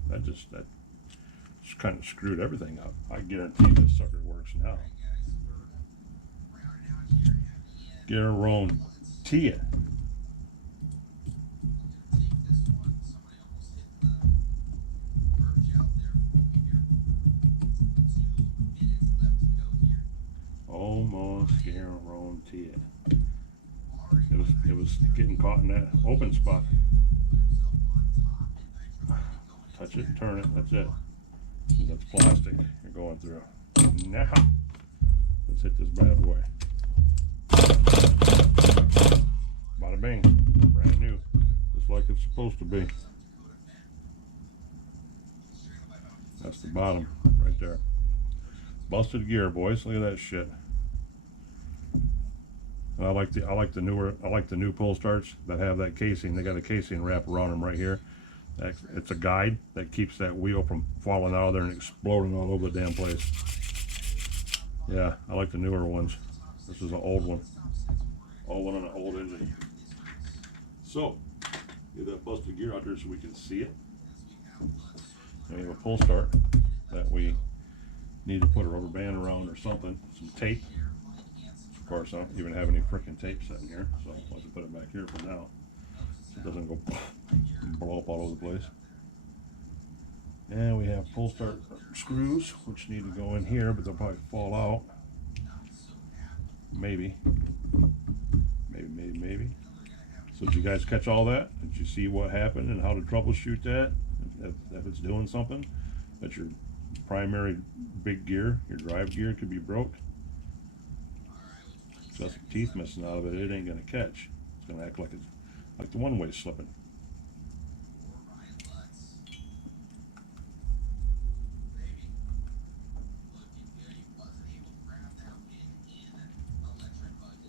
That just kind of screwed everything up. I guarantee this sucker works now. Guarantee it. Almost guarantee it. It was getting caught in that open spot. Touch it and turn it. That's it. That's plastic you're going through. Now, let's hit this bad boy. Bada bing. Brand new. Just like it's supposed to be. That's the bottom right there. Busted gear, boys. Look at that shit. And I like the new pull starts that have that casing. They got a casing wrap around them right here. It's a guide that keeps that wheel from falling out of there and exploding all over the damn place. Yeah, I like the newer ones. This is an old one. Old one on an old engine. So, get that busted gear out there so we can see it. And we have a pull start that we need to put a rubber band around or something, some tape. Of course, I don't even have any freaking tape sitting here, so I'll have to put it back here for now, so it doesn't go blow up all over the place. And we have pull start screws, which need to go in here, but they'll probably fall out. Maybe. So did you guys catch all that? Did you see what happened and how to troubleshoot that? If it's doing something, that your primary big gear, your drive gear, could be broke. got some teeth missing out of it, it ain't gonna catch. It's gonna act like the one-way slipping.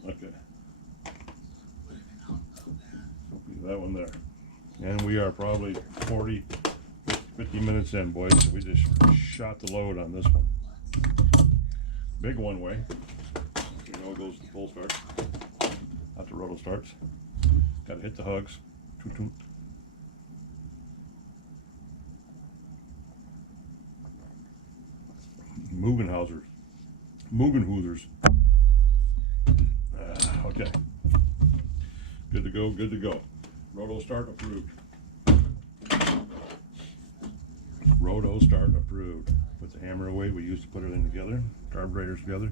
Okay. That one there. And we are probably 50 minutes in, boys. So we just shot the load on this one. Big one way. You know it goes to the full start. Not the roto starts. Got to hit the HUGS. Toot toot. Mugenhoosers. Okay. Good to go, good to go. Roto start approved. Roto start approved. Put the hammer away we used to put it in together, carburetors together.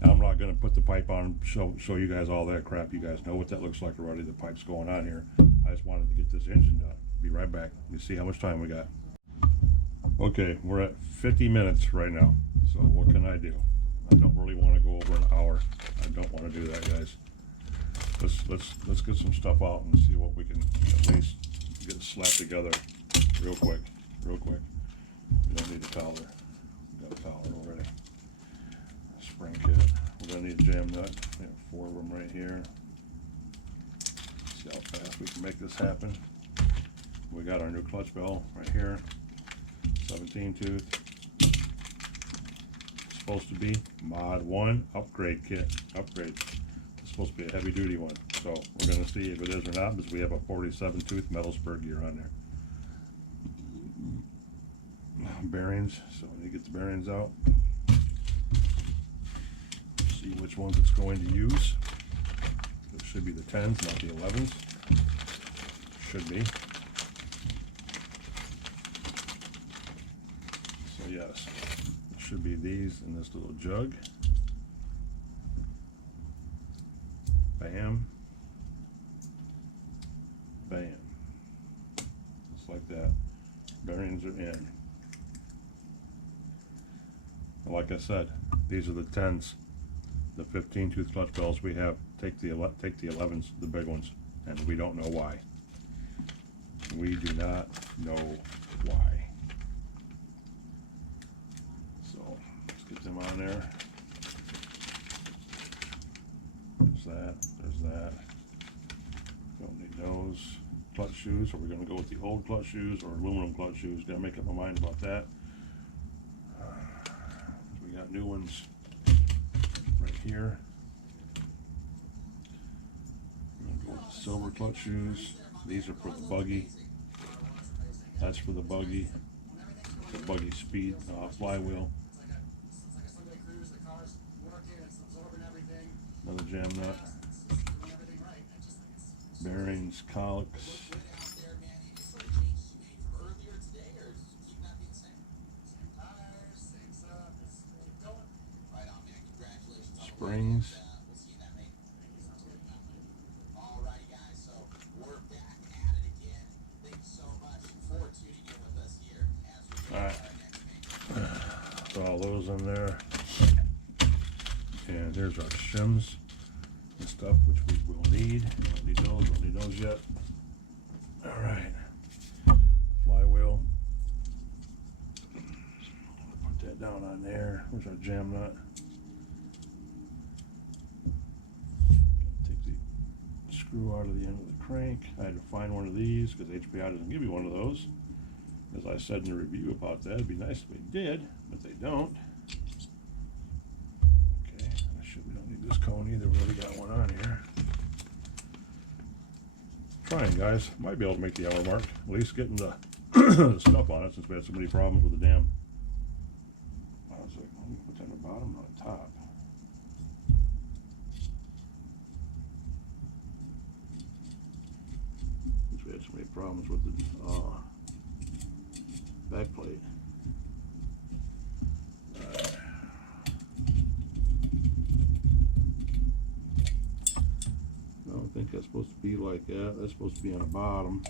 Now, I'm not going to put the pipe on, show you guys all that crap. You guys know what that looks like already. The pipe's going on here. I just wanted to get this engine done. Be right back. Let me see how much time we got. Okay, we're at 50 minutes right now. So what can I do? I don't really want to go over an hour. I don't want to do that, guys. Let's get some stuff out and see what we can at least get slapped together real quick. We don't need a towel there. We got a towel already. Spring kit. We're gonna need a jam nut. We have 4 of them right here. See how fast we can make this happen. We got our new clutch bell right here. 17 tooth. It's supposed to be mod 1 upgrade kit. Upgrade. It's supposed to be a heavy duty one. So we're gonna see if it is or not, because we have a 47 tooth metal spur gear on there. Bearings, so we need to get the bearings out. See which ones it's going to use. It should be the 10s, not the 11s. Should be. So yes, it should be these in this little jug. Bam. Bam. Just like that. Bearings are in. Like I said, these are the 10s. The 15 tooth clutch bells we have. Take the 11s, the big ones, and we don't know why. We do not know why. So let's get them on there. There's that. There's that. Don't need those clutch shoes. Are we going to go with the old clutch shoes or aluminum clutch shoes? Got to make up my mind about that. We got new ones right here. I'm going to go with the silver clutch shoes. These are for the buggy. That's for the buggy. The buggy speed flywheel. Another jam nut. Bearings, colics. Springs. Alright. So all those in there. And here's our shims and stuff which we will need. Don't need those, don't need those yet. Alright. Flywheel. Put that down on there. Where's our jam nut? Take the screw out of the end of the crank. I had to find one of these because HPI doesn't give you one of those. As I said in the review about that, it'd be nice if they did, but they don't. Okay, we don't need this cone either. We already got one on here. Trying, guys. Might be able to make the hour mark. At least getting the, the stuff on it, since we had so many problems with the damn. I was like, let me put that on the bottom, not the top. Since we had so many problems with the back plate. I don't think that's supposed to be like that. That's supposed to be on the bottom.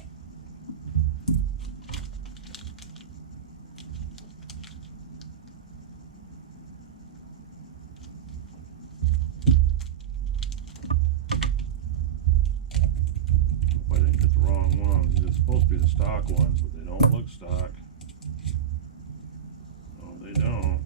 must be the stock ones, but they don't look stock. No, they don't.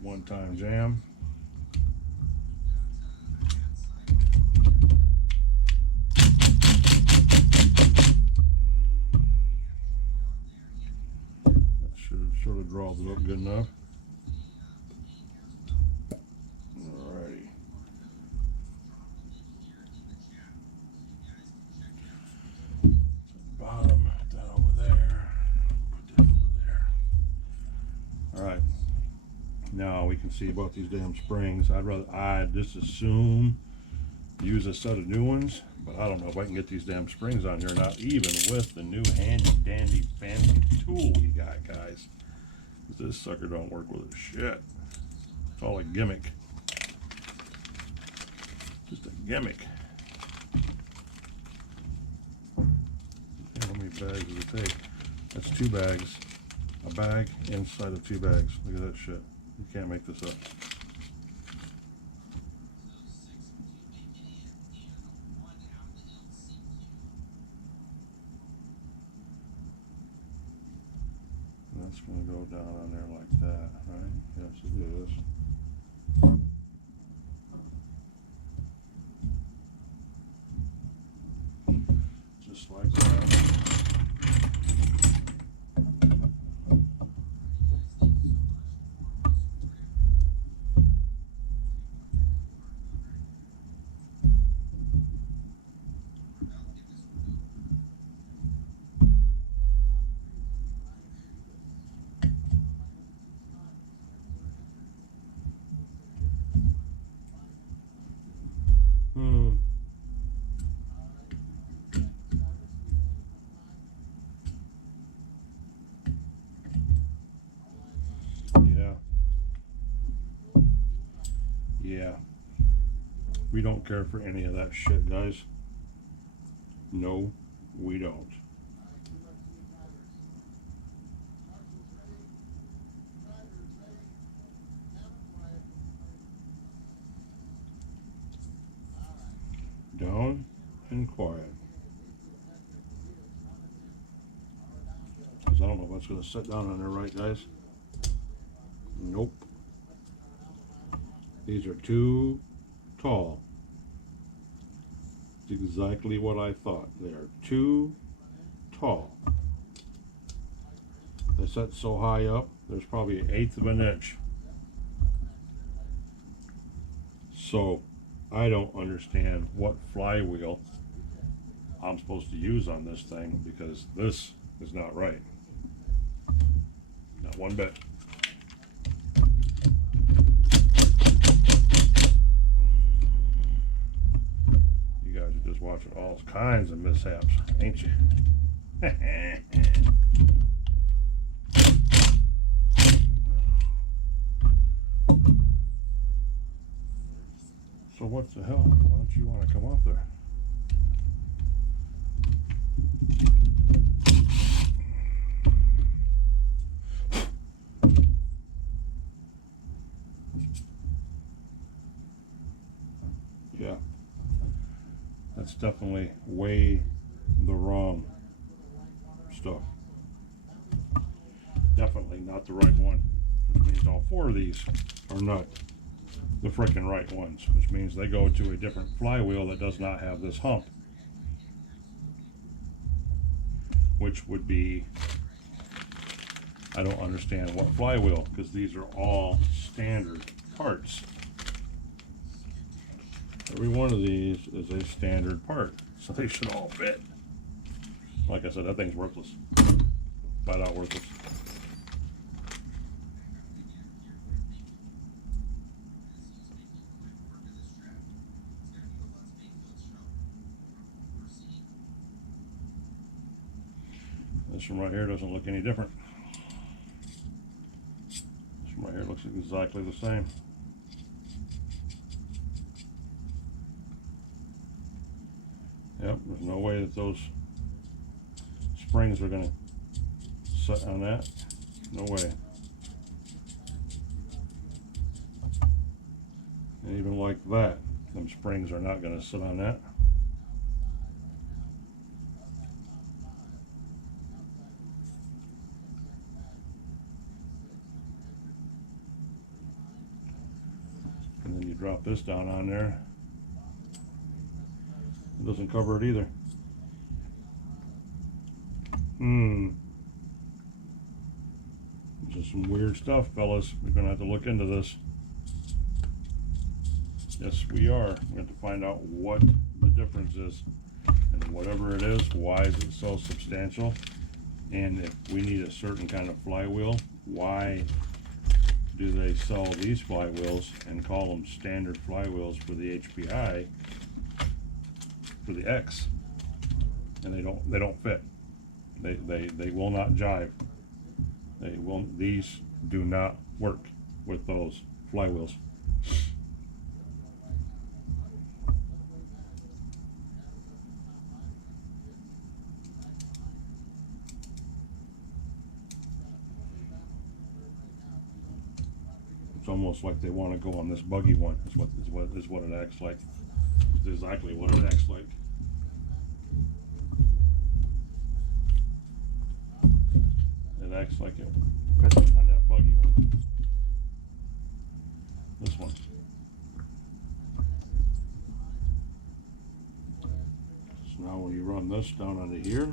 One-time jam. That should have sort of draws it up good enough. Alrighty. Bottom, put that over there. Put that over there. Alright. Now we can see about these damn springs. I'd just assume use a set of new ones, but I don't know if I can get these damn springs on here, not even with the new handy dandy fancy tool we got, guys. This sucker don't work with a shit. It's all a gimmick. Just a gimmick. How many bags does it take? That's 2 bags. A bag inside of 2 bags. Look at that shit. You can't make this up. And that's going to go down on there like that, right? Yes, it is. Just like that. Yeah. We don't care for any of that shit, guys. No, we don't. Down and quiet. Because I don't know if that's going to sit down on there right, guys. Nope. These are too tall. It's exactly what I thought. They are too tall. They set so high up, there's probably 1/8 of an inch. So I don't understand what flywheel I'm supposed to use on this thing, because this is not right. Not one bit. You guys are just watching all kinds of mishaps, ain't you? So what the hell? Why don't you want to come off there? Yeah. That's definitely way the wrong stuff. Definitely not the right one. Which means all 4 of these are not the frickin' right ones, which means they go to a different flywheel that does not have this hump, which would be, I don't understand what flywheel, because these are all standard parts. Every one of these is a standard part, so they should all fit. Like I said, that thing's worthless. Flat out worthless. This one right here doesn't look any different. This one right here looks exactly the same. Yep, there's no way that those springs are going to set on that. No way. And even like that, them springs are not going to sit on that. And then you drop this down on there. It doesn't cover it either. This is some weird stuff, fellas. We're gonna have to look into this. Yes, we are. We have to find out what the difference is, and whatever it is, why is it so substantial? And if we need a certain kind of flywheel, why do they sell these flywheels and call them standard flywheels for the HPI, for the X, and they don't fit. They will not jive. These do not work with those flywheels. It's almost like they want to go on this buggy one. Is what it acts like. It's exactly what it acts like. It acts like it fits on that buggy one. This one. So now when you run this down onto here,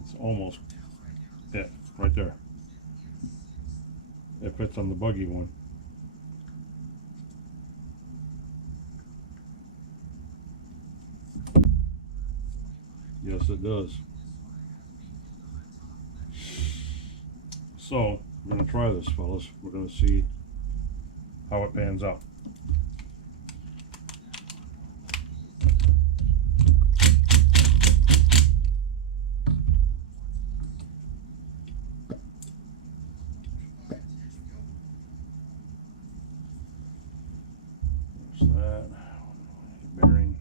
it's almost it right there. It fits on the buggy one. Yes, it does. So we're going to try this, fellas. We're going to see how it pans out. There's that. Bearing.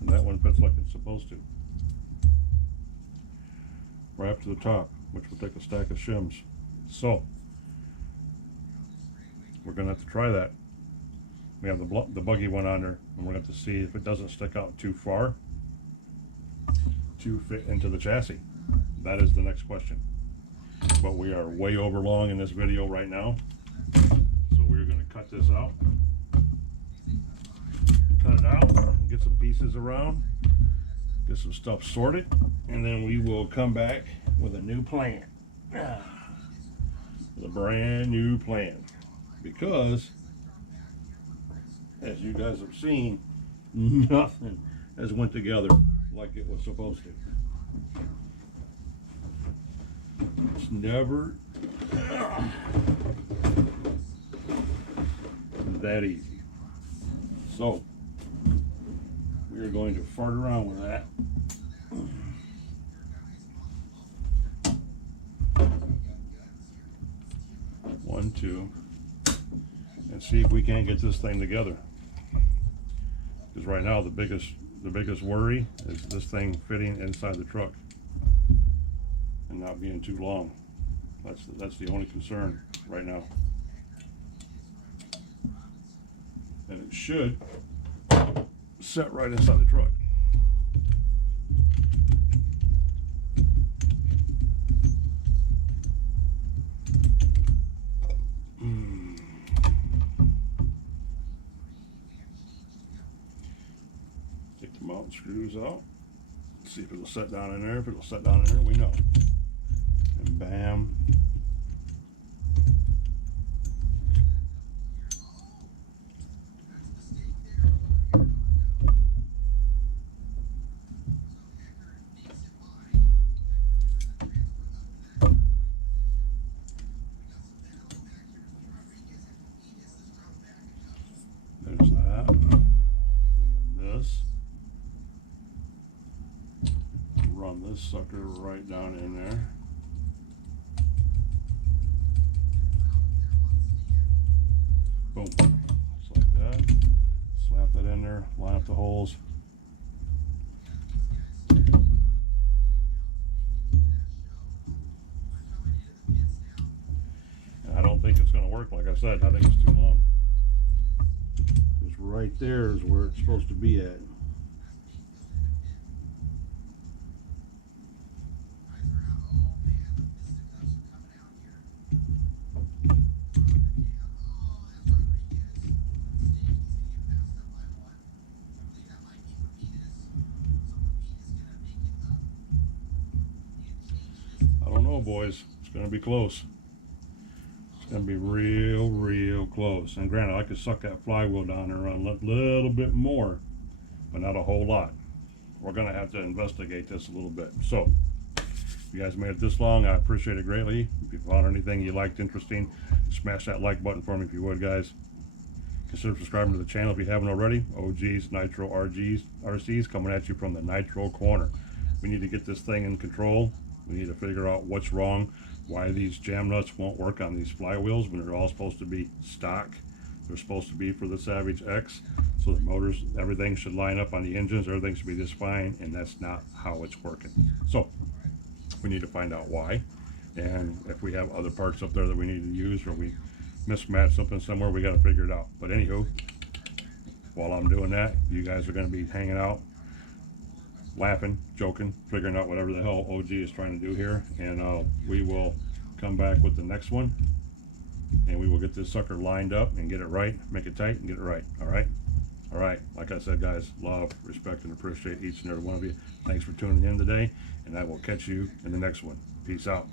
And that one fits like it's supposed to. Right up to the top, which will take a stack of shims. So we're gonna have to try that. We have the buggy one on there, and we're gonna have to see if it doesn't stick out too far to fit into the chassis. That is the next question. But we are way over long in this video right now, so we're gonna cut this out. Cut it out and get some pieces around, get some stuff sorted, and then we will come back with a new plan. With a brand new plan. Because, as you guys have seen, nothing has went together like it was supposed to. It's never that easy. So, we are going to fart around with that. One, two, and see if we can't get this thing together. Because right now the biggest worry is this thing fitting inside the truck and not being too long. That's the only concern right now. And it should set right inside the truck. Take the mountain screws out. See if it'll set down in there. If it'll set down in there, we know. And bam. run this sucker right down in there. Boom, just like that. Slap that in there, line up the holes. And I don't think it's going to work, like I said. I think it's too long. Just right there is where it's supposed to be at. I don't know, boys. It's going to be close. It's going to be real close. And granted, I could suck that flywheel down and run a little bit more, but not a whole lot. We're going to have to investigate this a little bit. So, if you guys made it this long, I appreciate it greatly. If you found anything you liked interesting, smash that like button for me if you would, guys. Consider subscribing to the channel if you haven't already. OGs, Nitro, RCs coming at you from the Nitro corner. We need to get this thing in control. We need to figure out what's wrong, why these jam nuts won't work on these flywheels when they're all supposed to be stock. They're supposed to be for the Savage X, so the motors, everything should line up on the engines, everything should be just fine, and that's not how it's working. So we need to find out why, and if we have other parts up there that we need to use, or we mismatch something somewhere, we got to figure it out. But anywho, while I'm doing that, you guys are going to be hanging out, laughing, joking, figuring out whatever the hell OG is trying to do here, and we will come back with the next one, and we will get this sucker lined up and get it right, make it tight and get it right. All right, like I said, guys, love, respect, and appreciate each and every one of you. Thanks for tuning in today, and I will catch you in the next one. Peace out.